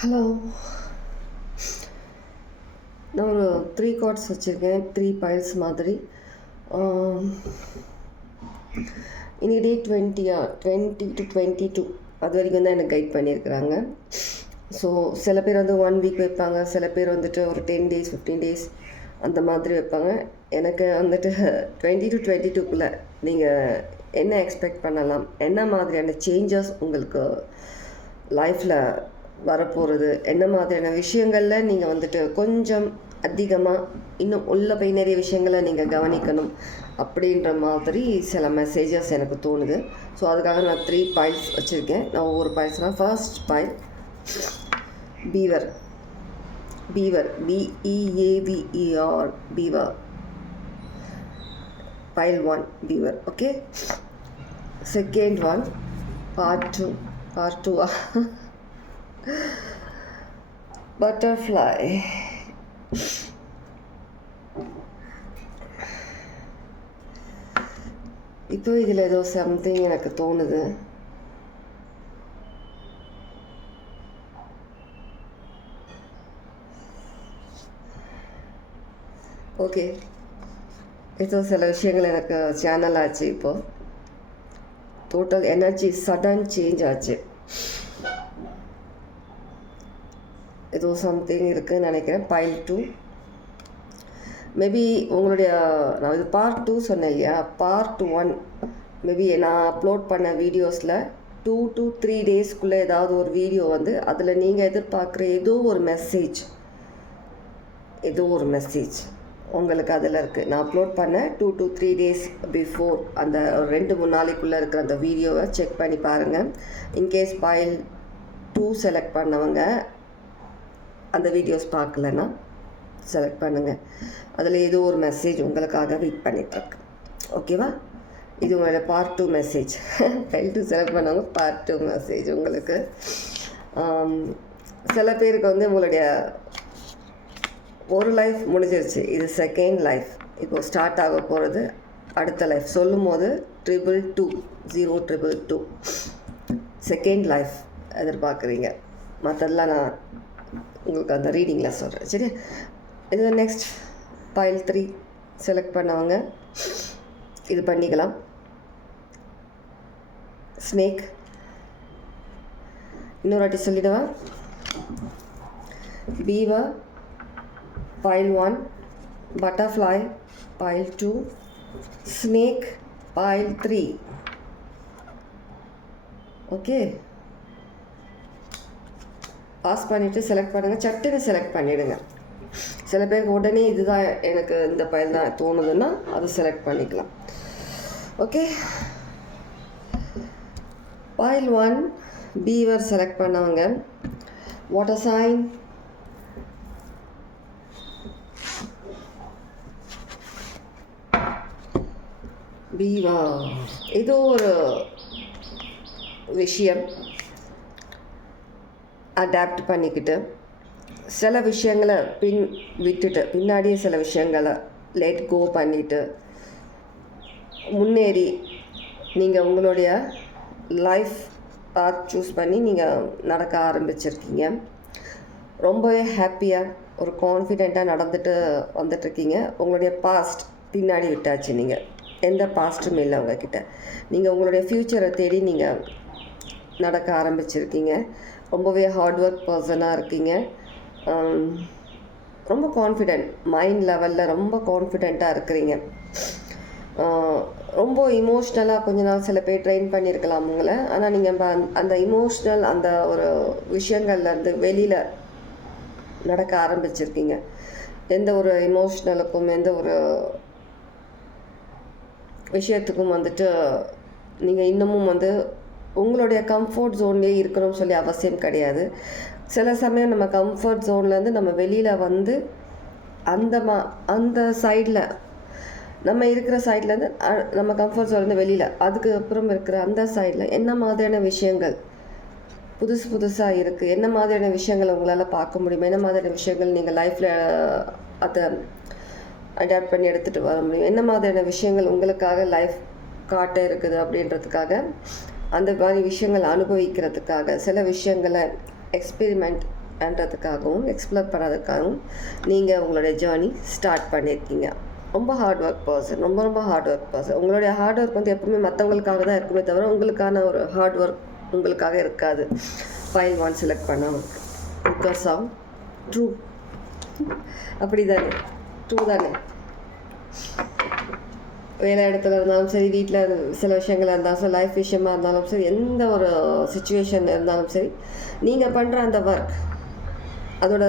Hello. நான் ஒரு 3 cards வச்சுருக்கேன், 3 பைல்ஸ் மாதிரி. இன்னைக்கு டே 20 to 22 அது வரைக்கும் தான் எனக்கு கைட் பண்ணியிருக்கிறாங்க. ஸோ சில பேர் வந்து 1 வீக் வைப்பாங்க, சில பேர் வந்துட்டு ஒரு 10 days 15 days அந்த மாதிரி வைப்பாங்க. எனக்கு வந்துட்டு 20 to 22க்குள்ளே நீங்கள் என்ன எக்ஸ்பெக்ட் பண்ணலாம், என்ன மாதிரியான சேஞ்சஸ் உங்களுக்கு லைஃப்பில் வரப்போகிறது, என்ன மாதிரியான விஷயங்களில் நீங்கள் வந்துட்டு கொஞ்சம் அதிகமாக இன்னும் உள்ள போய் நிறைய விஷயங்களை நீங்கள் கவனிக்கணும் அப்படின்ற மாதிரி சில மெசேஜஸ் எனக்கு தோணுது. ஸோ அதுக்காக நான் 3 பைல்ஸ் வச்சுருக்கேன். நான் ஒவ்வொரு பைல்ஸ்னால் first pile beaver BEAVER beaver pile 1 beaver. Okay, second one part 2 butterfly. இப்போ இதில் ஏதோ சம்திங் எனக்கு தோணுது. ஓகே, ஏதோ சில விஷயங்கள் எனக்கு சேனல் ஆச்சு. இப்போது டோட்டல் எனர்ஜி சடன் சேஞ்ச் ஆச்சு. ஏதோ சம்திங் இருக்குதுன்னு நினைக்கிறேன். பைல் 2 மேபி உங்களுடைய, நான் இது பார்ட் 2 சொன்னேன் இல்லையா, பார்ட் 1 மேபி நான் அப்லோட் பண்ண வீடியோஸில் 2 to 3 daysக்குள்ளே ஏதாவது ஒரு வீடியோ வந்து அதில் நீங்கள் எதிர்பார்க்குற ஏதோ ஒரு மெசேஜ் உங்களுக்கு அதில் இருக்குது. நான் அப்லோட் பண்ணேன் 2 to 3 days பிஃபோர், அந்த 2-3 நாளைக்குள்ளே இருக்கிற அந்த வீடியோவை செக் பண்ணி பாருங்கள். இன்கேஸ் பைல் 2 செலக்ட் பண்ணவங்க அந்த வீடியோஸ் பார்க்கலன்னா செலக்ட் பண்ணுங்கள். அதில் ஏதோ ஒரு மெசேஜ் உங்களுக்காக வெயிட் பண்ணிகிட்ருக்கு. ஓகேவா? இது உங்களோட பார்ட் 2 மெசேஜ். பைல் 2 செலக்ட் பண்ணவங்க பார்ட் 2 மெசேஜ் உங்களுக்கு. சில பேருக்கு வந்து உங்களுடைய ஒரு லைஃப் முடிஞ்சிருச்சு, இது செகண்ட் லைஃப் இப்போது ஸ்டார்ட் ஆக போகிறது. அடுத்த லைஃப் சொல்லும் போது 222 செகண்ட் லைஃப் எதிர்பார்க்குறீங்க. மற்றதெல்லாம் நான் உங்களுக்கு அந்த ரீடிங்கில் சொல்கிறேன். சரி, இது நெக்ஸ்ட் பைல் 3 செலக்ட் பண்ணவங்க இது பண்ணிக்கலாம். ஸ்னேக் இன்னொரு வாட்டி சொல்லிடுவா. Beaver pile 1, butterfly pile 2, snake pile 3. Okay, pass பண்ணிவிட்டு செலக்ட் பண்ணுங்கள். சட்டுன்னு செலக்ட் பண்ணிவிடுங்க. சில பேருக்கு உடனே இதுதான் எனக்கு இந்த பைல் தான் தோணுதுன்னா அது செலக்ட் பண்ணிக்கலாம். ஓகே, பைல் 1 பீவர் செலக்ட் பண்ணவங்க வாட்டர் சைன், பீவா. ஏதோ ஒரு விஷயம் அடாப்ட் பண்ணிக்கிட்டு சில விஷயங்களை விட்டுட்டு பின்னாடியே சில விஷயங்களை லெட் கோ பண்ணிவிட்டு முன்னேறி நீங்கள் உங்களுடைய லைஃப் பாத் சூஸ் பண்ணி நீங்கள் நடக்க ஆரம்பிச்சிருக்கீங்க. ரொம்பவே ஹாப்பியாக ஒரு கான்ஃபிடெண்ட்டாக வந்துட்டுருக்கீங்க. உங்களுடைய பாஸ்ட் பின்னாடி விட்டாச்சு. நீங்கள் எந்த பாஸ்ட்டும் இல்லை உங்ககிட்ட. நீங்கள் உங்களுடைய ஃப்யூச்சரை தேடி நீங்கள் நடக்க ஆரம்பிச்சிருக்கீங்க. ரொம்பவே ஹார்ட் ஒர்க் பர்சனாக இருக்கீங்க. ரொம்ப கான்ஃபிடென்ட், மைண்ட் லெவலில் ரொம்ப கான்ஃபிடெண்ட்டாக இருக்கிறீங்க. ரொம்ப இமோஷ்னலாக கொஞ்ச நாள் சில பேர் ட்ரெயின் பண்ணியிருக்கலாம் உங்களை. ஆனால் நீங்கள் அந்த இமோஷ்னல் அந்த ஒரு விஷயங்கள்லேருந்து வெளியில் நடக்க ஆரம்பிச்சிருக்கீங்க. எந்த ஒரு இமோஷ்னலுக்கும் எந்த ஒரு விஷயத்துக்கும் வந்துட்டு நீங்கள் இன்னமும் வந்து உங்களுடைய கம்ஃபர்ட் ஜோன்லேயே இருக்கணும்னு சொல்லி அவசியம் கிடையாது. சில சமயம் நம்ம கம்ஃபர்ட் ஜோன்லேருந்து நம்ம வெளியில் வந்து அந்த சைடில் நம்ம இருக்கிற சைட்லேருந்து நம்ம கம்ஃபர்ட் ஜோன்லேருந்து வெளியில் அதுக்கப்புறம் இருக்கிற அந்த சைடில் என்ன மாதிரியான விஷயங்கள் புதுசாக இருக்குது, என்ன மாதிரியான விஷயங்களை உங்களால் பார்க்க முடியும், என்ன மாதிரியான விஷயங்கள் நீங்கள் லைஃப்பில் அதை அடாப்ட் பண்ணி எடுத்துகிட்டு வர முடியும், என்ன மாதிரியான விஷயங்கள் உங்களுக்காக லைஃப் காட்ட இருக்குது அப்படின்றதுக்காக அந்த மாதிரி விஷயங்கள் அனுபவிக்கிறதுக்காக சில விஷயங்களை எக்ஸ்பெரிமெண்ட் பண்ணுறதுக்காகவும் எக்ஸ்ப்ளோர் பண்ணுறதுக்காகவும் நீங்கள் உங்களுடைய ஜேர்னி ஸ்டார்ட் பண்ணியிருக்கீங்க. ரொம்ப ஹார்ட் ஒர்க் பர்சன், ரொம்ப ஹார்ட் ஒர்க் பர்சன். உங்களுடைய ஹார்ட் ஒர்க் வந்து எப்பவுமே மற்றவங்களுக்காக தான் இருக்குமே தவிர உங்களுக்கான ஒரு ஹார்ட் ஒர்க் உங்களுக்காக இருக்காது. ஃபைல் 1 செலக்ட் பண்ணாமல் பிகாஸ் ஆஃப் ட்ரூ. அப்படி தானே, ட்ரூ தானே. வேலை இடத்துல இருந்தாலும் சரி, வீட்டில் சில விஷயங்கள் இருந்தாலும் சரி, லைஃப் விஷயமா இருந்தாலும் சரி, எந்த ஒரு சுச்சுவேஷன் இருந்தாலும் சரி, நீங்கள் பண்ணுற அந்த ஒர்க் அதோட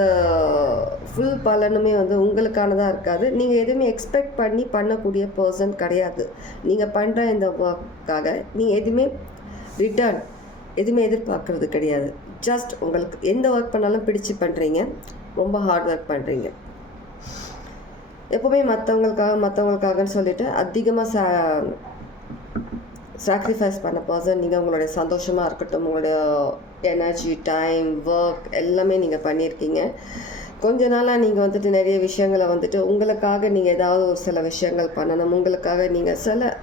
ஃபுல் பலனுமே வந்து உங்களுக்கானதாக இருக்காது. நீங்கள் எதுவுமே எக்ஸ்பெக்ட் பண்ணி பண்ணக்கூடிய பர்சன் கிடையாது. நீங்கள் பண்ணுற இந்த ஒர்க்காக நீங்கள் எதுவுமே ரிட்டர்ன் எதுவுமே எதிர்பார்க்கறது கிடையாது. ஜஸ்ட் உங்களுக்கு எந்த ஒர்க் பண்ணாலும் பிடிச்சி பண்ணுறீங்க, ரொம்ப ஹார்ட் ஒர்க் பண்ணுறீங்க. எப்போவுமே மற்றவங்களுக்காகன்னு சொல்லிட்டு அதிகமாக சாக்ரிஃபைஸ் பண்ண பர்சன் நீங்கள். உங்களுடைய சந்தோஷமாக இருக்கட்டும், உங்களுடைய எனர்ஜி, டைம், ஒர்க் எல்லாமே நீங்கள் பண்ணியிருக்கீங்க. கொஞ்ச நாளாக நீங்கள் வந்துட்டு நிறைய விஷயங்களை வந்துட்டு உங்களுக்காக நீங்கள் ஏதாவது ஒரு சில விஷயங்கள் பண்ணணும். உங்களுக்காக நீங்கள் சில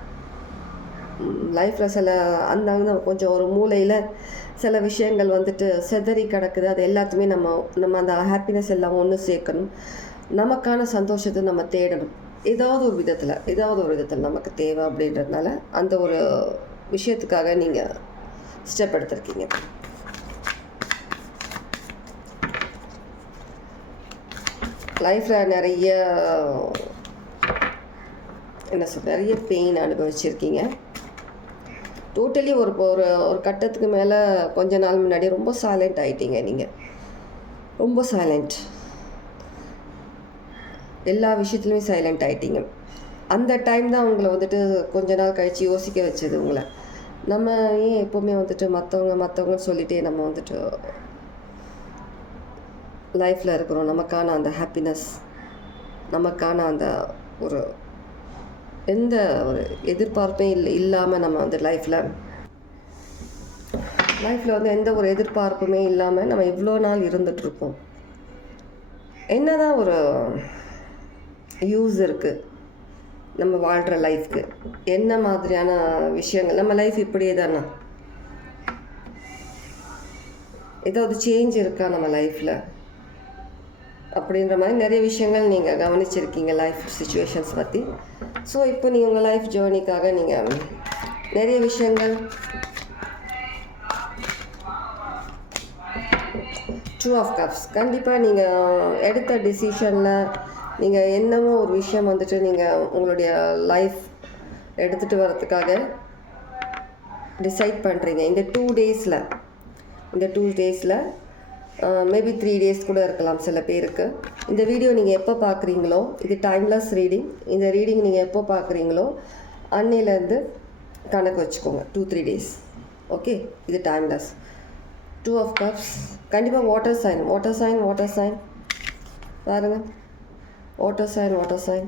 லைஃப்பில் சில அந்த கொஞ்சம் ஒரு மூலையில் சில விஷயங்கள் வந்துட்டு செதறி கிடக்குது. அது எல்லாத்தையுமே நம்ம அந்த ஹாப்பினஸ் எல்லாம் ஒன்று சேர்க்கணும். நமக்கான சந்தோஷத்தை நம்ம தேடணும். ஏதாவது ஒரு விதத்தில் நமக்கு தேவை அப்படின்றதுனால அந்த ஒரு விஷயத்துக்காக நீங்கள் ஸ்டெப் எடுத்திருக்கீங்க. லைஃப்பில் நிறைய நிறைய பெயின் அனுபவிச்சிருக்கீங்க. டோட்டலி ஒரு கட்டத்துக்கு மேலே கொஞ்ச நாள் முன்னாடி ரொம்ப சைலண்ட் ஆகிட்டீங்க. நீங்கள் ரொம்ப சைலண்ட், எல்லா விஷயத்துலையுமே சைலண்ட் ஆகிட்டீங்க. அந்த டைம் தான் உங்களை வந்துட்டு கொஞ்ச நாள் கழித்து யோசிக்க வச்சது உங்களை. நம்ம ஏன் எப்போவுமே வந்துட்டு மற்றவங்கன்னு சொல்லிகிட்டே நம்ம வந்துட்டு லைஃப்பில் இருக்கிறோம். நமக்கான அந்த ஹாப்பினஸ், நமக்கான அந்த ஒரு எந்த ஒரு எதிர்பார்ப்பே இல்லாமல் நம்ம வந்து லைஃப்பில் வந்து எந்த ஒரு எதிர்பார்ப்புமே இல்லாமல் நம்ம இவ்வளோ நாள் இருந்துகிட்ருக்கோம். என்ன தான் ஒரு யூஸ் இருக்குது நம்ம வாழ்கிற லைஃப்க்கு? என்ன மாதிரியான விஷயங்கள்? நம்ம லைஃப் இப்படியே தானே? ஏதாவது சேஞ்ச் இருக்கா நம்ம லைஃப்பில்? அப்படின்ற மாதிரி நிறைய விஷயங்கள் நீங்கள் கவனிச்சிருக்கீங்க லைஃப் சிச்சுவேஷன்ஸ் பற்றி. ஸோ இப்போ நீங்கள் உங்கள் லைஃப் ஜேர்னிக்காக நீங்கள் நிறைய விஷயங்கள் டூ ஆஃப் கப்ஸ். கண்டிப்பாக நீங்கள் எடுத்த டிசிஷனில் நீங்கள் என்னமோ ஒரு விஷயம் வந்துட்டு நீங்கள் உங்களுடைய லைஃப் எடுத்துகிட்டு வரத்துக்காக டிசைட் பண்ணுறீங்க. இந்த 2 டேஸில் மேபி 3 days கூட இருக்கலாம் சில பேருக்கு. இந்த வீடியோ நீங்கள் எப்போ பார்க்குறீங்களோ, இது டைம்லெஸ் ரீடிங். இந்த ரீடிங் நீங்கள் எப்போ பார்க்குறீங்களோ அன்னையிலேருந்து கணக்கு வச்சுக்கோங்க. 2-3 days. ஓகே, இது டைம்லெஸ். 2 of cups. கண்டிப்பாக வாட்டர் சைன் பாருங்கள். வாட்டர் சைன்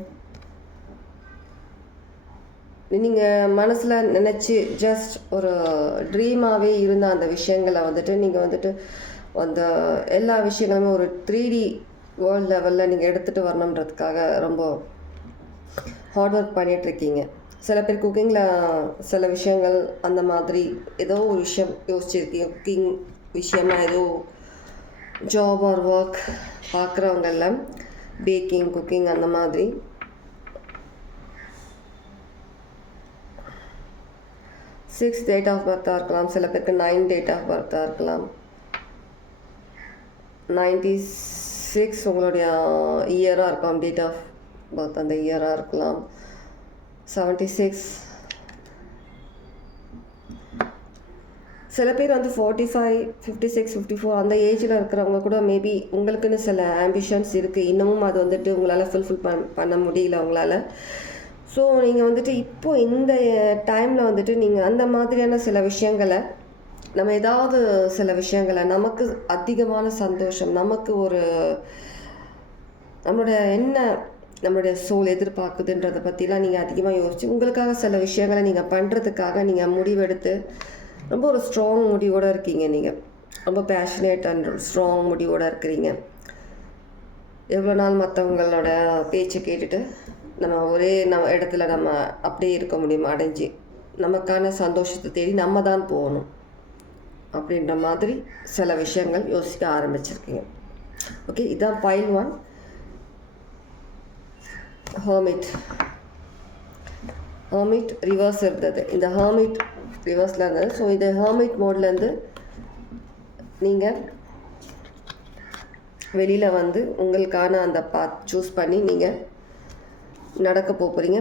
நீங்கள் மனசில் நினச்சி ஜஸ்ட் ஒரு ட்ரீமாகவே இருந்த அந்த விஷயங்களை வந்துட்டு நீங்கள் வந்துட்டு அந்த எல்லா விஷயங்களுமே ஒரு 3D வேர்ல்ட் லெவலில் நீங்கள் எடுத்துகிட்டு வரணுன்றதுக்காக ரொம்ப ஹார்ட் ஒர்க் பண்ணிகிட்ருக்கீங்க. சில பேர் குக்கிங்கில் சில விஷயங்கள் அந்த மாதிரி ஏதோ ஒரு விஷயம் யோசிச்சிருக்கீங்க. குக்கிங் விஷயமாக ஏதோ ஜாப் ஆர் ஒர்க் பார்க்குறவங்கள பேக்கிங், குக்கிங் அந்த மாதிரி. சிக்ஸ் டேட் ஆஃப் பர்த்தாக இருக்கலாம், சில பேருக்கு 9 டேட் ஆஃப் பர்த்தாக இருக்கலாம். 96 உங்களுடைய இயராக இருக்கலாம், டேட் ஆஃப் பர்த் அந்த இயராக இருக்கலாம். 76 சில பேர் வந்து 45, 56, 54 அந்த ஏஜில் இருக்கிறவங்க கூட மேபி உங்களுக்குன்னு சில ஆம்பிஷன்ஸ் இருக்குது. இன்னமும் அது வந்துட்டு உங்களால் ஃபுல்ஃபில் பண்ண முடியல உங்களால். ஸோ நீங்கள் வந்துட்டு இப்போது இந்த டைமில் வந்துட்டு நீங்கள் அந்த மாதிரியான சில விஷயங்களை நம்ம ஏதாவது சில விஷயங்களை நமக்கு அதிகமான சந்தோஷம், நமக்கு ஒரு நம்மளுடைய சோல் எதிர்பார்க்குதுன்றதை பற்றிலாம் நீங்கள் அதிகமாக யோசிச்சு உங்களுக்காக சில விஷயங்களை நீங்கள் பண்ணுறதுக்காக நீங்கள் முடிவெடுத்து ரொம்ப ஒரு ஸ்ட்ராங் முடிவோடு இருக்கீங்க. நீங்கள் ரொம்ப பேஷனேட் அண்ட் ஸ்ட்ராங் முடிவோடு இருக்கிறீங்க. எவ்வளோ நாள் மற்றவங்களோட பேச்சை கேட்டுட்டு நம்ம இடத்துல நம்ம அப்படியே இருக்க முடியுமா? அடைஞ்சு நமக்கான சந்தோஷத்தை தேடி நம்ம தான் போகணும். அப்படின்ற மாதிரி சில விஷயங்கள் யோசிக்க ஆரம்பிச்சிருக்கீங்க. ஓகே, இதுதான் பைல் 1. ஹர்மிட் ரிவர்ஸ் இருந்தது, இந்த ஹர்மிட் ரிவர்ஸில் இருந்தது. ஸோ இந்த ஹர்மிட் மோட்லேருந்து நீங்கள் வெளியில் வந்து உங்களுக்கான அந்த பாத் சூஸ் பண்ணி நீங்கள் நடக்க போகிறீங்க.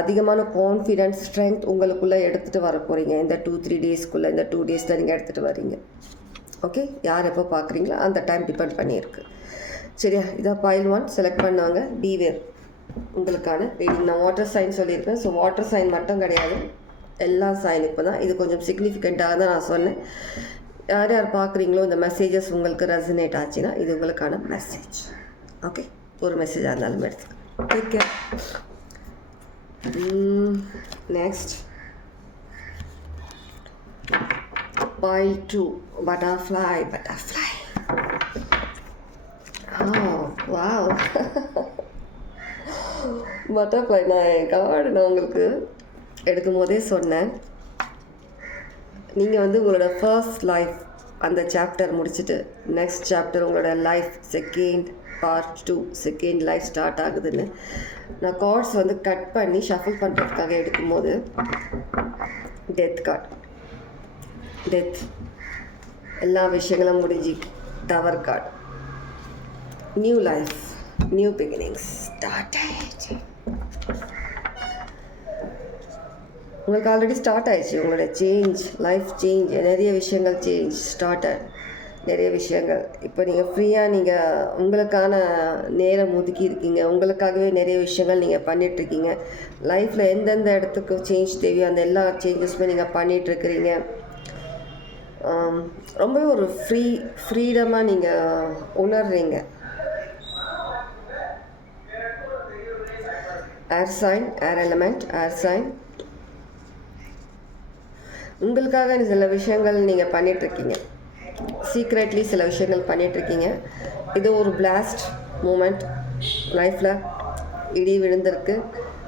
அதிகமான கான்ஃபிடென்ஸ், ஸ்ட்ரென்த் உங்களுக்குள்ளே எடுத்துகிட்டு வர போகிறீங்க. இந்த 2-3 டேஸ்க்குள்ளே, இந்த 2 டேஸில் நீங்கள் எடுத்துகிட்டு வரீங்க. ஓகே, யார் எப்போ பார்க்குறீங்களோ அந்த டைம் டிபெண்ட் பண்ணியிருக்கு. சரியா, இதான் பைல் 1 செலக்ட் பண்ணாங்க. பீவேர் உங்களுக்கான ரீடிங். நான் வாட்டர் சைன் சொல்லியிருக்கேன். ஸோ வாட்டர் சைன் மட்டும் கிடையாது, எல்லா சைன். இப்போ தான் இது கொஞ்சம் சிக்னிஃபிகண்ட்டாக தான் நான் சொன்னேன். யார் யார் பார்க்குறீங்களோ இந்த மெசேஜஸ் உங்களுக்கு ரெசனேட் ஆச்சுன்னா இது உங்களுக்கான மெசேஜ். ஓகே, ஒரு மெசேஜாக இருந்தாலும் எடுத்துக்கலாம். Okay, next pile 2 butterfly. Wow butterfly. நான் என் கார்டு நான் உங்களுக்கு எடுக்கும் போதே சொன்னேன், நீங்கள் வந்து உங்களோட ஃபர்ஸ்ட் லைஃப் அந்த சாப்டர் முடிச்சுட்டு நெக்ஸ்ட் சாப்டர் உங்களோட life part 2 second life start ஆகுதுன்னு. நான் கார்ட்ஸ் வந்து கட் பண்ணி ஷஃபிள் பண்ணுறதுக்காக எடுக்கும்போது டெத் கார்டு, டெத், எல்லா விஷயங்களும் முடிஞ்சு. Tower card, new life, new beginnings start. உங்களுக்கு ஆல்ரெடி ஸ்டார்ட் ஆயிடுச்சு. உங்களோட சேஞ்ச், லைஃப் சேஞ்ச், நிறைய விஷயங்கள் சேஞ்ச் ஸ்டார்டட், நிறைய விஷயங்கள். இப்போ நீங்கள் ஃப்ரீயாக நீங்கள் உங்களுக்கான நேரம் ஒதுக்கி இருக்கீங்க. உங்களுக்காகவே நிறைய விஷயங்கள் நீங்கள் பண்ணிகிட்ருக்கீங்க. லைஃப்பில் எந்தெந்த இடத்துக்கு சேஞ்ச் தேவையோ அந்த எல்லா சேஞ்சஸுமே நீங்கள் பண்ணிகிட்ருக்கிறீங்க. ரொம்பவே ஒரு ஃப்ரீடமாக நீங்கள் உணர்றீங்க. ஏர் சைன், ஏர் எலமெண்ட், ஏர் சைன். உங்களுக்காக சில விஷயங்கள் நீங்கள் பண்ணிகிட்ருக்கீங்க. சீக்ரெட்லி சில விஷயங்கள் பண்ணிகிட்ருக்கீங்க. இது ஒரு பிளாஸ்ட் மூமெண்ட் லைஃப்பில். இடி விழுந்திருக்கு.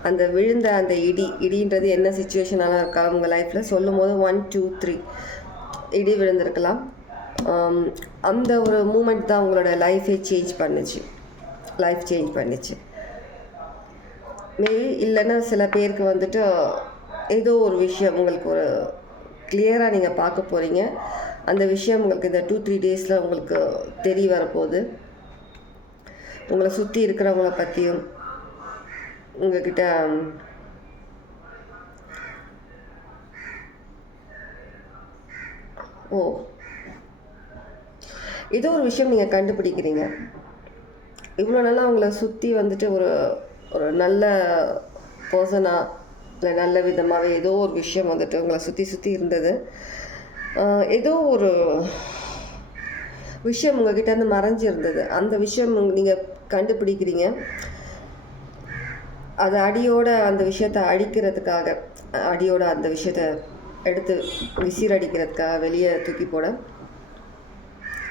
அந்த விழுந்த அந்த இடின்றது என்ன சுச்சுவேஷனாலாம் இருக்கலாம் உங்கள் லைஃப்பில் சொல்லும் போது 1 2 3 இடி விழுந்திருக்கலாம். அந்த ஒரு மூமெண்ட் தான் உங்களோட லைஃபே சேஞ்ச் பண்ணுச்சு. மேபி இல்லைன்னா சில பேருக்கு வந்துட்டு ஏதோ ஒரு விஷயம் உங்களுக்கு ஒரு கிளியராக நீங்கள் பார்க்க போகிறீங்க. அந்த விஷயம் உங்களுக்கு இந்த 2-3 டேஸில் உங்களுக்கு தெரிய வரப்போகுது. உங்களை சுற்றி இருக்கிறவங்கள பற்றியும் உங்கள்கிட்ட ஏதோ ஒரு விஷயம் நீங்கள் கண்டுபிடிக்கிறீங்க. இவ்வளோ நாளாக உங்களை சுற்றி வந்துட்டு ஒரு நல்ல பர்சனாக இல்லை நல்ல விதமாகவே ஏதோ ஒரு விஷயம் வந்துட்டு உங்களை சுற்றி இருந்தது. ஏதோ ஒரு விஷயம் உங்ககிட்ட மறைஞ்சி இருந்தது. அந்த விஷயம் நீங்கள் கண்டுபிடிக்கிறீங்க. அது அடியோட அந்த விஷயத்தை அடிக்கிறதுக்காக, அடியோட அந்த விஷயத்தை எடுத்து விசிறடிக்கிறதுக்காக வெளியே தூக்கி போட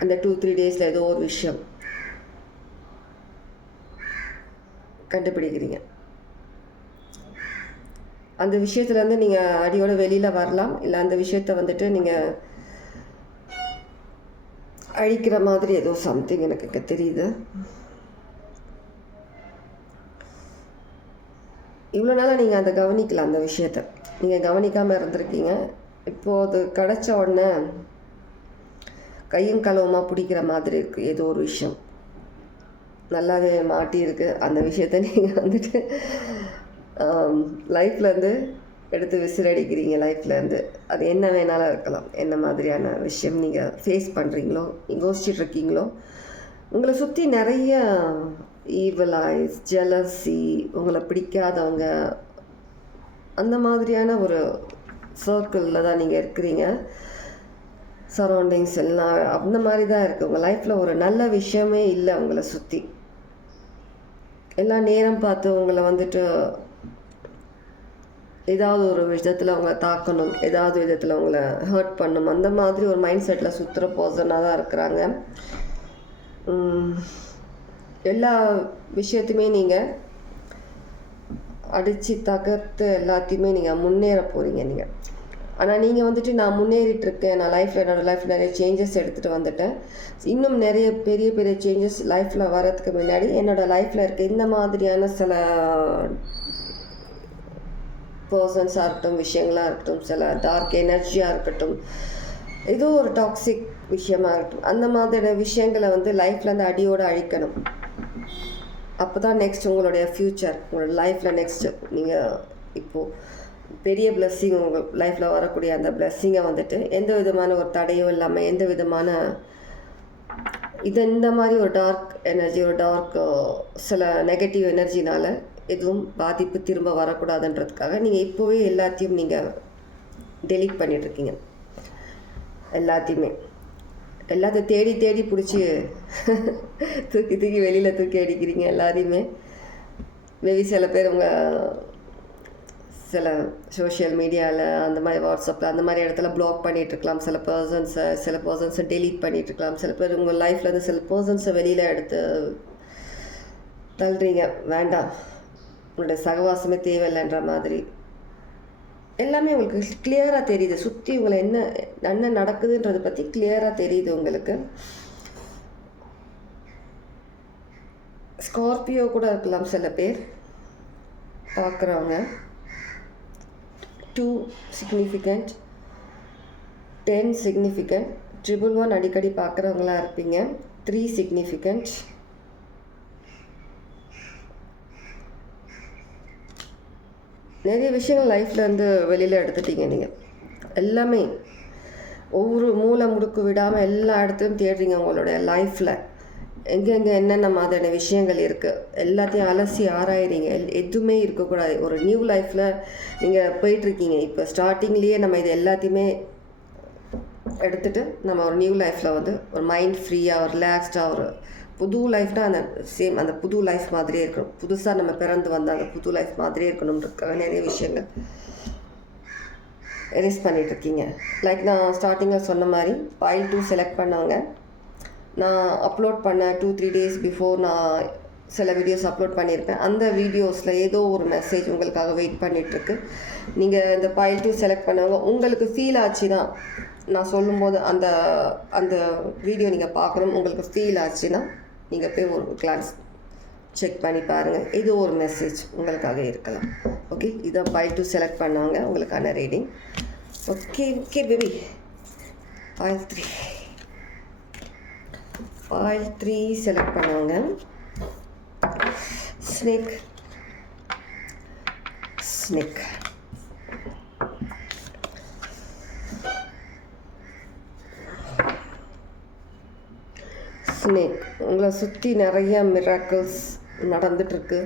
அந்த 2-3 டேஸில் ஏதோ ஒரு விஷயம் கண்டுபிடிக்கிறீங்க. அந்த விஷயத்துலேருந்து நீங்கள் அடியோட வெளியில் வரலாம். இல்லை அந்த விஷயத்தை வந்துட்டு நீங்கள் அழிக்கிற மாதிரி ஏதோ சம்திங் எனக்கு இங்கே தெரியுது. இவ்வளோ நாளாக நீங்கள் அதை கவனிக்கலாம். அந்த விஷயத்தை நீங்கள் கவனிக்காமல் இருந்திருக்கீங்க. இப்போது அது கிடச்ச உடனே கையும் களவுமாக பிடிக்கிற மாதிரி இருக்குது. ஏதோ ஒரு விஷயம் நல்லாவே மாட்டியிருக்கு. அந்த விஷயத்தை நீங்கள் வந்துட்டு லைஃப்லேருந்து எடுத்து விசிறடிக்கிறீங்க. லைஃப்லேருந்து அது என்ன வேணாலும் இருக்கலாம். என்ன மாதிரியான விஷயம் நீங்கள் ஃபேஸ் பண்ணுறீங்களோ, யோசிச்சுட்ருக்கீங்களோ, உங்களை சுற்றி நிறைய ஈவில் ஐஸ், ஜெலசி, உங்களை பிடிக்காதவங்க, அந்த மாதிரியான ஒரு சர்க்கிளில் தான் நீங்கள் இருக்கிறீங்க. சரௌண்டிங்ஸ் எல்லாம் அந்த மாதிரி தான் இருக்குது. உங்கள் லைஃப்பில் ஒரு நல்ல விஷயமே இல்லை. உங்களை சுற்றி எல்லாம் நேரம் பார்த்து உங்களை வந்துட்டு ஏதாவது ஒரு விதத்தில் அவங்கள தாக்கணும், ஏதாவது விதத்தில் அவங்கள ஹர்ட் பண்ணணும், அந்த மாதிரி ஒரு மைண்ட் செட்டில் சுற்றுற பர்சனாக தான் இருக்கிறாங்க. எல்லா விஷயத்தையுமே நீங்கள் அடித்து தகர்த்து எல்லாத்தையுமே நீங்கள் முன்னேற போகிறீங்க. நீங்கள் ஆனால் நீங்கள் வந்துட்டு நான் முன்னேறிட்டுருக்கேன், நான் என்னோடய லைஃப்பில் நிறைய சேஞ்சஸ் எடுத்துகிட்டு வந்துட்டேன், இன்னும் நிறைய பெரிய பெரிய சேஞ்சஸ் லைஃப்பில் வரதுக்கு முன்னாடி என்னோடய லைஃப்பில் இருக்க இந்த மாதிரியான சில பர்சன்ஸாக இருக்கட்டும், விஷயங்களாக இருக்கட்டும், சில டார்க் எனர்ஜியாக இருக்கட்டும், ஏதோ ஒரு டாக்ஸிக் விஷயமாக இருக்கட்டும், அந்த மாதிரியான விஷயங்களை வந்து லைஃப்லேருந்து அடியோடு அழிக்கணும். அப்போ தான் நெக்ஸ்ட் உங்களுடைய ஃப்யூச்சர், உங்களோட லைஃப்பில் நெக்ஸ்ட்டு நீங்கள் இப்போது பெரிய பிளெஸ்ஸிங் உங்கள் லைஃப்பில் வரக்கூடிய அந்த பிளெஸ்ஸிங்கை வந்துட்டு எந்த விதமான ஒரு தடையும் இல்லாமல், எந்த விதமான இந்த மாதிரி ஒரு டார்க் எனர்ஜி, ஒரு டார்க் சில நெகட்டிவ் எனர்ஜினால் எதுவும் பாதிப்பு திரும்ப வரக்கூடாதுன்றதுக்காக நீங்கள் இப்போவே எல்லாத்தையும் நீங்கள் டெலீட் பண்ணிகிட்ருக்கீங்க. எல்லாத்தையும் தேடி தேடி பிடிச்சி தூக்கி தூக்கி வெளியில் தூக்கி அடிக்கிறீங்க எல்லாரையுமே. மேபி சில பேர் உங்கள் சில சோஷியல் மீடியாவில், அந்த மாதிரி வாட்ஸ்அப்பில், அந்த மாதிரி இடத்துல பிளாக் பண்ணிகிட்ருக்கலாம். சில பர்சன்ஸை டெலீட் பண்ணிகிட்ருக்கலாம். சில பேர் உங்கள் லைஃப்லேருந்து சில பர்சன்ஸை வெளியில் எடுத்து தள்ளுறீங்க. வேண்டாம், உங்களுடைய சகவாசமே தேவையில்லைன்ற மாதிரி எல்லாமே உங்களுக்கு கிளியராக தெரியுது. சுற்றி உங்களை என்ன நடக்குதுன்றதை பற்றி கிளியராக தெரியுது உங்களுக்கு. ஸ்கார்பியோ கூட இருக்கலாம் சில பேர் பார்க்குறவங்க. 2 சிக்னிஃபிகண்ட், 10 சிக்னிஃபிகண்ட், 111 அடிக்கடி பார்க்குறவங்களா இருப்பீங்க. 3 சிக்னிஃபிகண்ட், நிறைய விஷயங்கள் லைஃப்பில் வந்து வெளியில் எடுத்துட்டீங்க. நீங்கள் எல்லாமே ஒவ்வொரு மூளை முடுக்கு விடாமல் எல்லா இடத்துலையும் தேடுறீங்க. உங்களுடைய லைஃப்பில் எங்கெங்கே என்னென்ன மாதிரியான விஷயங்கள் இருக்குது எல்லாத்தையும் அலசி ஆராயிறீங்க. எதுவுமே இருக்கக்கூடாது. ஒரு நியூ லைஃப்பில் நீங்கள் போயிட்டுருக்கீங்க. இப்போ ஸ்டார்டிங்லேயே நம்ம இது எல்லாத்தையுமே எடுத்துகிட்டு நம்ம ஒரு நியூ லைஃப்பில் வந்து ஒரு மைண்ட் ஃப்ரீயாக, ஒரு ரிலாக்ஸ்டாக, ஒரு புது லைஃப்னால் அந்த புது லைஃப் மாதிரியே இருக்கணும். புதுசாக நம்ம பிறந்து வந்த அந்த புது லைஃப் மாதிரியே இருக்கணுன்றதுக்காக நிறைய விஷயங்கள் எரேஸ் பண்ணிகிட்ருக்கீங்க. லைக் நான் ஸ்டார்டிங்கில் சொன்ன மாதிரி ஃபைல் 2 செலக்ட் பண்ணவங்க, நான் அப்லோட் பண்ண 2-3 டேஸ் பிஃபோர் நான் சில வீடியோஸ் அப்லோட் பண்ணியிருப்பேன். அந்த வீடியோஸில் ஏதோ ஒரு மெசேஜ் உங்களுக்காக வெயிட் பண்ணிகிட்ருக்கு. நீங்கள் இந்த ஃபைல் 2 செலக்ட் பண்ணவங்க உங்களுக்கு ஃபீல் ஆச்சுன்னா, நான் சொல்லும்போது அந்த வீடியோ நீங்கள் பார்க்கணும், உங்களுக்கு ஃபீல் ஆச்சுன்னா நீங்கள் போய் ஒரு கிளான்ஸ் செக் பண்ணி பாருங்கள். இது ஒரு மெசேஜ் உங்களுக்காக இருக்கலாம். ஓகே, இதை ஃபைல் 2 செலக்ட் பண்ணவங்க உங்களுக்கான reading. Okay baby. File 3 select பண்ணவங்க. ஸ்னேக் உங்களை சுற்றி நிறைய மிராக்கிள்ஸ் நடந்துகிட்ருக்கு.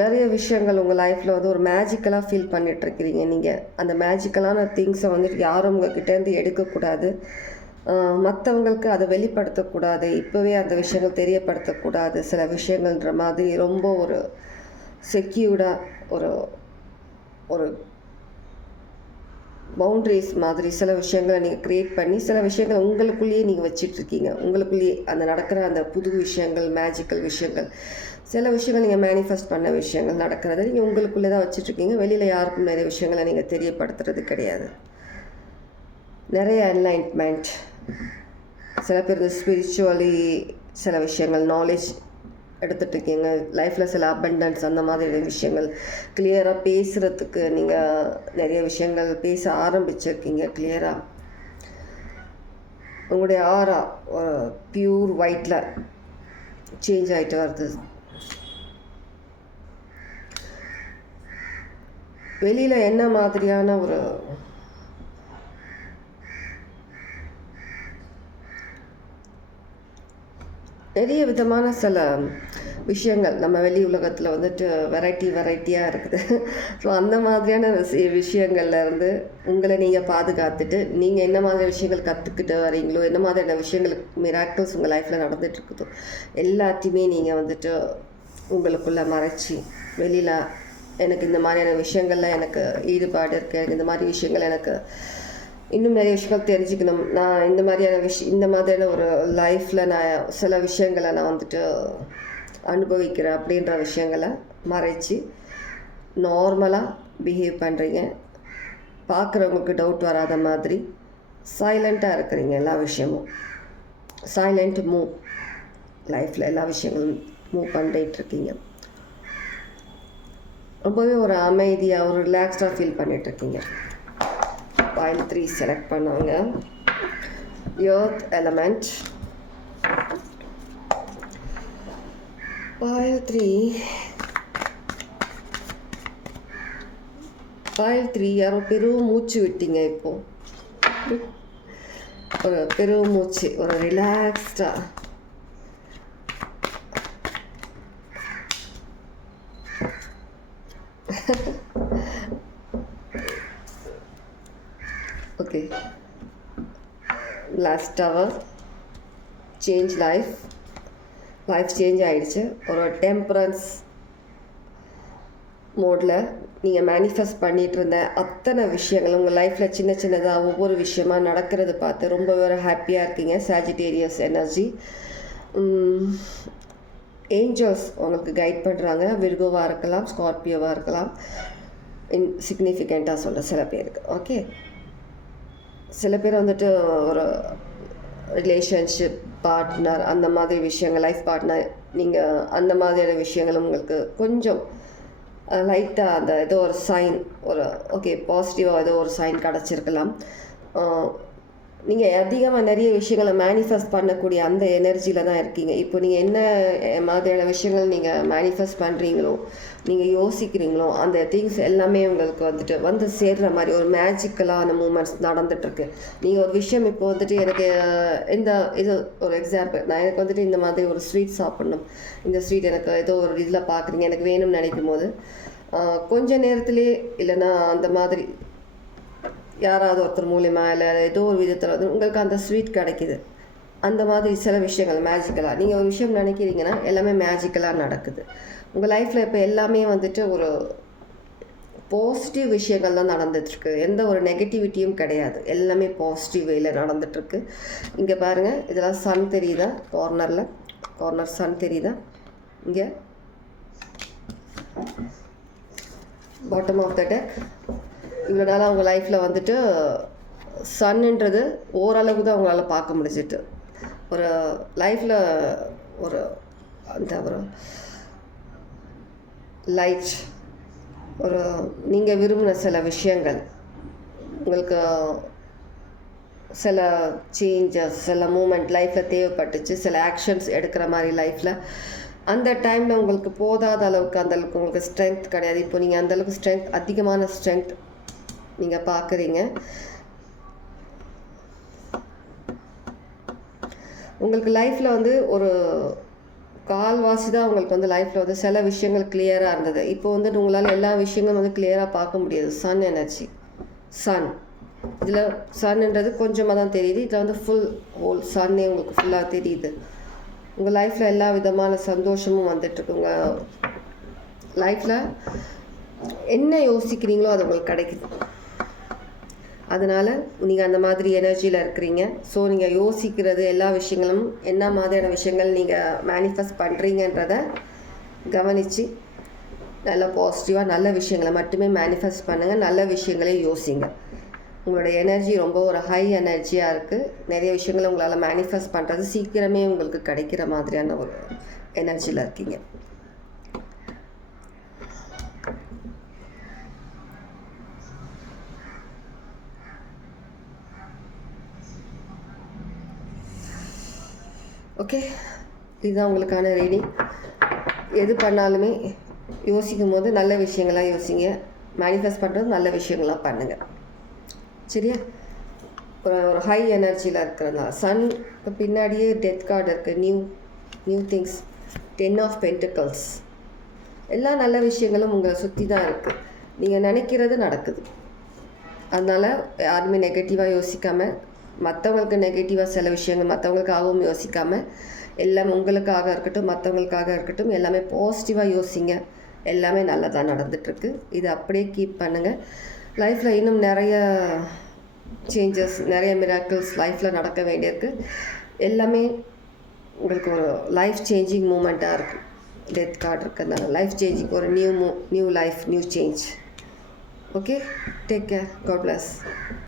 நிறைய விஷயங்கள் உங்கள் லைஃப்பில் வந்து ஒரு மேஜிக்கலாக ஃபீல் பண்ணிகிட்ருக்கிறீங்க. நீங்கள் அந்த மேஜிக்கலான திங்ஸை வந்துட்டு யாரும் உங்கள்கிட்டேருந்து எடுக்கக்கூடாது. மற்றவங்களுக்கு அதை வெளிப்படுத்தக்கூடாது. இப்போவே அந்த விஷயங்கள் தெரியப்படுத்தக்கூடாது. சில விஷயங்கள்ன்ற மாதிரி ரொம்ப ஒரு செக்யூர்டாக ஒரு பவுண்ட்ரிஸ் மாதிரி சில விஷயங்களை நீங்கள் க்ரியேட் பண்ணி சில விஷயங்கள் உங்களுக்குள்ளேயே நீங்கள் வச்சிட்ருக்கீங்க. உங்களுக்குள்ளேயே அந்த நடக்கிற அந்த புது விஷயங்கள், மேஜிக்கல் விஷயங்கள், சில விஷயங்கள் நீங்கள் மேனிஃபெஸ்ட் பண்ண விஷயங்கள் நடக்கிறத நீங்கள் உங்களுக்குள்ளே தான் வச்சிட்ருக்கீங்க. வெளியில் யாருக்கும் நிறைய விஷயங்களை நீங்கள் தெரியப்படுத்துறது கிடையாது. நிறைய என்லைட்மெண்ட், சில பேர் ஸ்பிரிச்சுவலி சில விஷயங்கள் நாலேஜ் எடுத்துகிட்ருக்கீங்க. லைஃப்பில் சில அபண்டன்ஸ், அந்த மாதிரி விஷயங்கள் கிளியராக பேசுகிறதுக்கு நீங்கள் நிறைய விஷயங்கள் பேச ஆரம்பிச்சிருக்கீங்க. கிளியராக உங்களுடைய ஆரா பியூர் ஒயிட்டில் சேஞ்ச் ஆகிட்டு வருது. வெளியில் என்ன மாதிரியான ஒரு நிறைய விதமான சில விஷயங்கள் நம்ம வெளி உலகத்தில் வந்துட்டு வெரைட்டியாக இருக்குது. ஸோ அந்த மாதிரியான விஷயங்கள்லேருந்து உங்களை நீங்கள் பாதுகாத்துட்டு நீங்கள் என்ன மாதிரி விஷயங்கள் கற்றுக்கிட்டு வரீங்களோ, என்ன மாதிரியான விஷயங்கள் மிராக்கிள்ஸ் உங்கள் லைஃப்பில் நடந்துகிட்ருக்குதோ எல்லாத்தையுமே நீங்கள் வந்துட்டு உங்களுக்குள்ளே மறைச்சி வெளியில் எனக்கு இந்த மாதிரியான விஷயங்களில் எனக்கு ஈடுபாடு இருக்குது, எனக்கு இந்த மாதிரி விஷயங்கள் எனக்கு இன்னும் நிறைய விஷயங்கள் தெரிஞ்சுக்கணும், நான் இந்த மாதிரியான ஒரு லைஃப்பில் நான் சில விஷயங்களை நான் வந்துட்டு அனுபவிக்கிறேன் அப்படின்ற விஷயங்களை மறைச்சி நார்மலாக பிஹேவ் பண்ணுறீங்க. பார்க்குறவங்களுக்கு டவுட் வராத மாதிரி சைலண்ட்டாக இருக்கிறீங்க. எல்லா விஷயமும் சைலண்ட் மூவ், லைஃப்பில் எல்லா விஷயங்களும் மூவ் பண்ணிகிட்ருக்கீங்க. ரொம்பவே ஒரு அமைதியாக ஒரு ரிலாக்ஸ்டாக ஃபீல் பண்ணிகிட்ருக்கீங்க. pile 3 செலக்ட் பண்ணாங்க. எர்த் எலமெண்ட் pile 3 யாரோ பெரும் மூச்சு விட்டீங்க. இப்போது ஒரு பெரும் மூச்சு, ஒரு ரிலாக்ஸ்டாக okay. Last hour change life change ஆகிடுச்சு. ஒரு டெம்பரன்ஸ் மோடில் நீங்கள் மேனிஃபெஸ்ட் பண்ணிகிட்டு இருந்த அத்தனை விஷயங்கள் உங்கள் லைஃப்பில் சின்ன சின்னதாக ஒவ்வொரு விஷயமாக நடக்கிறது பார்த்து ரொம்ப ஒரு ஹாப்பியாக இருக்கீங்க. Sagittarius energy. ஏஞ்சல்ஸ் உங்களுக்கு கைட் பண்ணுறாங்க. விர்கோவாக இருக்கலாம், ஸ்கார்பியோவாக இருக்கலாம். சிக்னிஃபிகண்ட்டாக சொல்ல சில பேருக்கு. ஓகே, சில பேர் வந்துட்டு ஒரு ரிலேஷன்ஷிப் பார்ட்னர் அந்த மாதிரி விஷயங்கள், லைஃப் பார்ட்னர், நீங்கள் அந்த மாதிரியான விஷயங்கள் உங்களுக்கு கொஞ்சம் லைட்டாக அந்த ஏதோ ஒரு சைன், ஒரு ஓகே பாசிட்டிவாக ஏதோ ஒரு சைன் கிடச்சிருக்கலாம். நீங்கள் அதிகமாக நிறைய விஷயங்களை மேனிஃபெஸ்ட் பண்ணக்கூடிய அந்த எனர்ஜியில் தான் இருக்கீங்க. இப்போ நீங்கள் என்ன மாதிரியான விஷயங்கள் நீங்கள் மேனிஃபெஸ்ட் பண்ணுறீங்களோ, நீங்கள் யோசிக்கிறீங்களோ, அந்த திங்ஸ் எல்லாமே உங்களுக்கு வந்துட்டு வந்து சேர்கிற மாதிரி ஒரு மேஜிக்கலான மூமெண்ட்ஸ் நடந்துகிட்ருக்கு. நீங்கள் ஒரு விஷயம் இப்போ வந்துட்டு எனக்கு இது ஒரு எக்ஸாம்பிள், நான் எனக்கு வந்துட்டு இந்த மாதிரி ஒரு ஸ்வீட் சாப்பிட்ணும், இந்த ஸ்வீட் எனக்கு ஏதோ ஒரு இதில் பார்க்குறீங்க, எனக்கு வேணும்னு நினைக்கும் போது கொஞ்ச நேரத்துலேயே இல்லைன்னா அந்த மாதிரி யாராவது ஒருத்தர் மூலிமா இல்லை ஏதோ ஒரு விதத்தில் வந்து உங்களுக்கு அந்த ஸ்வீட் கிடைக்கிது. அந்த மாதிரி சில விஷயங்கள் மேஜிக்கலாக நீங்கள் ஒரு விஷயம் நினைக்கிறீங்கன்னா எல்லாமே மேஜிக்கலாக நடக்குது உங்கள் லைஃப்பில். இப்போ எல்லாமே வந்துட்டு ஒரு பாசிட்டிவ் விஷயங்கள் தான் நடந்துகிட்ருக்கு. எந்த ஒரு நெகட்டிவிட்டியும் கிடையாது. எல்லாமே பாசிட்டிவ் வேயில் நடந்துகிட்ருக்கு. இங்கே பாருங்கள், இதெல்லாம் சன் தெரியுதா? கார்னர் சன் தெரியுதா? இங்கே பாட்டம் ஆஃப் த டெக். இவ்வளோ நாளாக உங்கள் லைஃப்பில் வந்துட்டு சன்ன்றது ஓரளவு தான் உங்களால் பார்க்க முடிஞ்சிட்டு. ஒரு லைஃப்பில் ஒரு அந்த ஒரு லைட், ஒரு நீங்கள் விரும்பின சில விஷயங்கள், உங்களுக்கு சில சேஞ்சஸ், சில மூமெண்ட் லைஃப்பில் தேவைப்பட்டுச்சு, சில ஆக்ஷன்ஸ் எடுக்கிற மாதிரி லைஃப்பில் அந்த டைமில் உங்களுக்கு போதாத அளவுக்கு அந்தளவுக்கு உங்களுக்கு ஸ்ட்ரென்த் கிடையாது. இப்போ நீங்கள் அந்தளவுக்கு ஸ்ட்ரென்த், அதிகமான ஸ்ட்ரென்த் நீங்கள் பார்க்குறீங்க. உங்களுக்கு லைஃப்பில் வந்து ஒரு கால்வாசி தான் உங்களுக்கு வந்து லைஃப்பில் வந்து சில விஷயங்கள் கிளியராக இருந்தது. இப்போ வந்து உங்களால் எல்லா விஷயங்களும் வந்து கிளியராக பார்க்க முடியாது. சன் எனர்ஜி, சன் இதில் சன்ன்றது கொஞ்சமாக தான் தெரியுது. இதில் வந்து ஹோல் சன்னே உங்களுக்கு ஃபுல்லாக தெரியுது. உங்கள் லைஃப்பில் எல்லா விதமான சந்தோஷமும் வந்துட்டுருக்கு. உங்கள் லைஃப்பில் என்ன யோசிக்கிறீங்களோ அது உங்களுக்கு கிடைக்குது. அதனால் நீங்கள் அந்த மாதிரி எனர்ஜியில் இருக்கிறீங்க. ஸோ நீங்கள் யோசிக்கிறது எல்லா விஷயங்களும் என்ன மாதிரியான விஷயங்கள் நீங்கள் மேனிஃபெஸ்ட் பண்ணுறீங்கன்றதை கவனித்து நல்ல பாசிட்டிவாக நல்ல விஷயங்களை மட்டுமே மேனிஃபெஸ்ட் பண்ணுங்கள். நல்ல விஷயங்களே யோசிங்க. உங்களோட எனர்ஜி ரொம்ப ஒரு ஹை எனர்ஜியாக இருக்குது. நிறைய விஷயங்களை உங்களால் மேனிஃபெஸ்ட் பண்ணுறது சீக்கிரமே உங்களுக்கு கிடைக்கிற மாதிரியான ஒரு எனர்ஜியில் இருக்கீங்க. ஓகே, இதுதான் உங்களுக்கான ரீடிங். எது பண்ணாலுமே யோசிக்கும் போது நல்ல விஷயங்களாக யோசிங்க. மேனிஃபெஸ்ட் பண்ணுறது நல்ல விஷயங்களாக பண்ணுங்கள். சரியா? ஒரு ஹை எனர்ஜியில் இருக்கிறதுனால சன் பின்னாடியே டெத் கார்டு இருக்குது. New things, 10 of pentacles. எல்லா நல்ல விஷயங்களும் உங்களை சுற்றி தான் இருக்குது. நீங்கள் நினைக்கிறது நடக்குது. அதனால் யாருமே நெகட்டிவாக யோசிக்காமல், மற்றவங்களுக்கு நெகட்டிவாக சில விஷயங்கள் மற்றவங்களுக்காகவும் யோசிக்காமல், எல்லாம் உங்களுக்காக இருக்கட்டும் மற்றவங்களுக்காக இருக்கட்டும் எல்லாமே பாசிட்டிவாக யோசிங்க. எல்லாமே நல்லதாக நடந்துகிட்ருக்கு. இது அப்படியே கீப் பண்ணுங்கள். லைஃப்பில் இன்னும் நிறைய சேஞ்சஸ், நிறைய மிராக்கிள்ஸ் லைஃப்பில் நடக்க வேண்டியிருக்கு. எல்லாமே உங்களுக்கு ஒரு லைஃப் சேஞ்சிங் மூமெண்ட்டாக இருக்குது. டெத் கார்டு இருக்கிறதுனால லைஃப் சேஞ்சிங், ஒரு new life, new change, okay, take care, God plus.